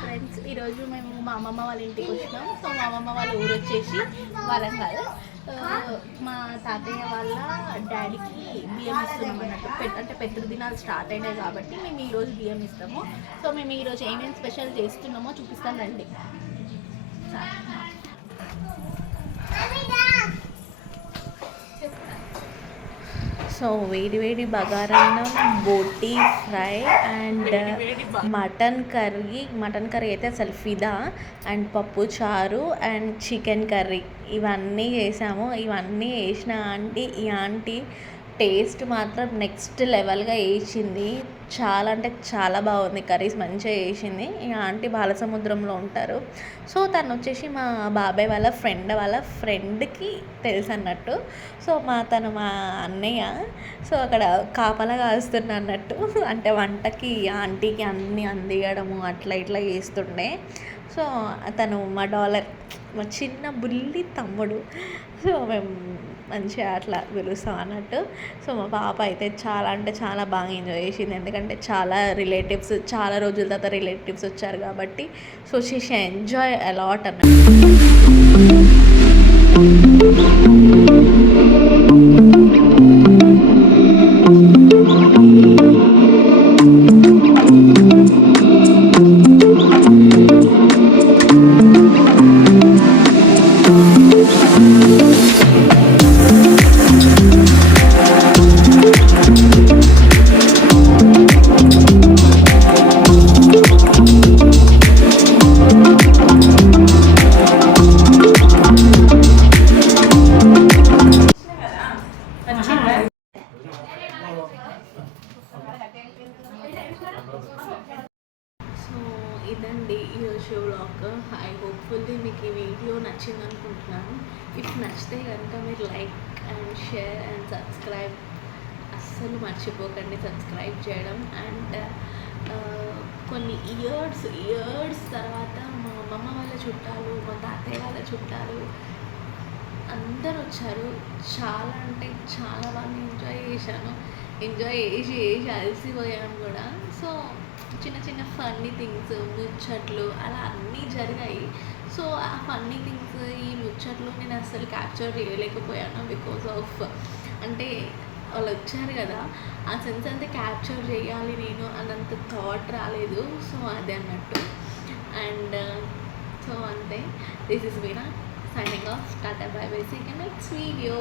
Friends, ఈరోజు మేము మా అమ్మమ్మ వాళ్ళ ఇంటికి వచ్చినాం. సో మా అమ్మమ్మ వాళ్ళ ఊరు వచ్చేసి వరంగల్. మా తాతయ్య వాళ్ళ డాడీకి బియ్యం ఇస్తున్నాం అన్నట్టు. అంటే పెద్ద దినాలు స్టార్ట్ అయినాయి కాబట్టి మేము ఈరోజు బియ్యం ఇస్తాము. సో మేము ఈరోజు ఏమేమి స్పెషల్ చేస్తున్నామో చూపిస్తాను రండి. సో వేడి వేడి బగారన్నం, బోటీ ఫ్రై అండ్ మటన్ కర్రీ అయితే అసలు ఫిదా, అండ్ పప్పు చారు అండ్ చికెన్ కర్రీ ఇవన్నీ చేసాము. ఇవన్నీ వేసిన ఈ ఆంటీ టేస్ట్ మాత్రం నెక్స్ట్ లెవెల్గా వేసింది. చాలా అంటే చాలా బాగుంది. కర్రీస్ మంచిగా వేసింది. ఈ ఆంటీ బాలసముద్రంలో ఉంటారు. సో తను వచ్చేసి మా బాబాయ్ వాళ్ళ ఫ్రెండ్కి తెలుసు అన్నట్టు. సో తను మా అన్నయ్య. సో అక్కడ కాపలా కాస్తున్నా అన్నట్టు. అంటే వంటకి ఆంటీకి అన్నీ అందియడము అట్లా ఇట్లా చేస్తుండే. సో తను మా చిన్న బుల్లి తమ్ముడు. సో మేము మంచిగా అట్లా పిలుస్తాం అన్నట్టు. సో మా పాప అయితే చాలా అంటే చాలా బాగా ఎంజాయ్ చేసింది. ఎందుకంటే చాలా రోజుల తర్వాత రిలేటివ్స్ వచ్చారు కాబట్టి. సో షీ ఎంజాయ్ అలాట్ అన్నట్టు. సో ఇదండి ఈరోజు వ్లాగ్. ఐ హోప్ఫుల్లీ మీకు ఈ వీడియో నచ్చింది అనుకుంటున్నాను. ఇఫ్ నచ్చితే కనుక మీరు like and share and subscribe అస్సలు మర్చిపోకండి సబ్స్క్రైబ్ చేయడం. అండ్ కొన్ని ఇయర్స్ తర్వాత మా అమ్మమ్మ వాళ్ళ చుట్టాలు, మా తాతయ్య వాళ్ళ చుట్టాలు అందరు వచ్చారు. చాలా అంటే చాలా బాగా ఎంజాయ్ చేసి అలసిపోయాను కూడా. సో చిన్న చిన్న ఫన్నీ థింగ్స్, ముచ్చట్లు అలా అన్నీ జరిగాయి. సో ఆ ఫన్నీ థింగ్స్, ఈ ముచ్చట్లు నేను అస్సలు క్యాప్చర్ చేయలేకపోయాను. బికాస్ ఆఫ్ అంటే వాళ్ళు వచ్చారు కదా, ఆ సెన్స్ అంతా క్యాప్చర్ చేయాలి నేను అన్నంత థాట్ రాలేదు. సో అదే అన్నట్టు. అండ్ సో అంతే. This is veena signing off. Tata, bye bye. See you in the next video.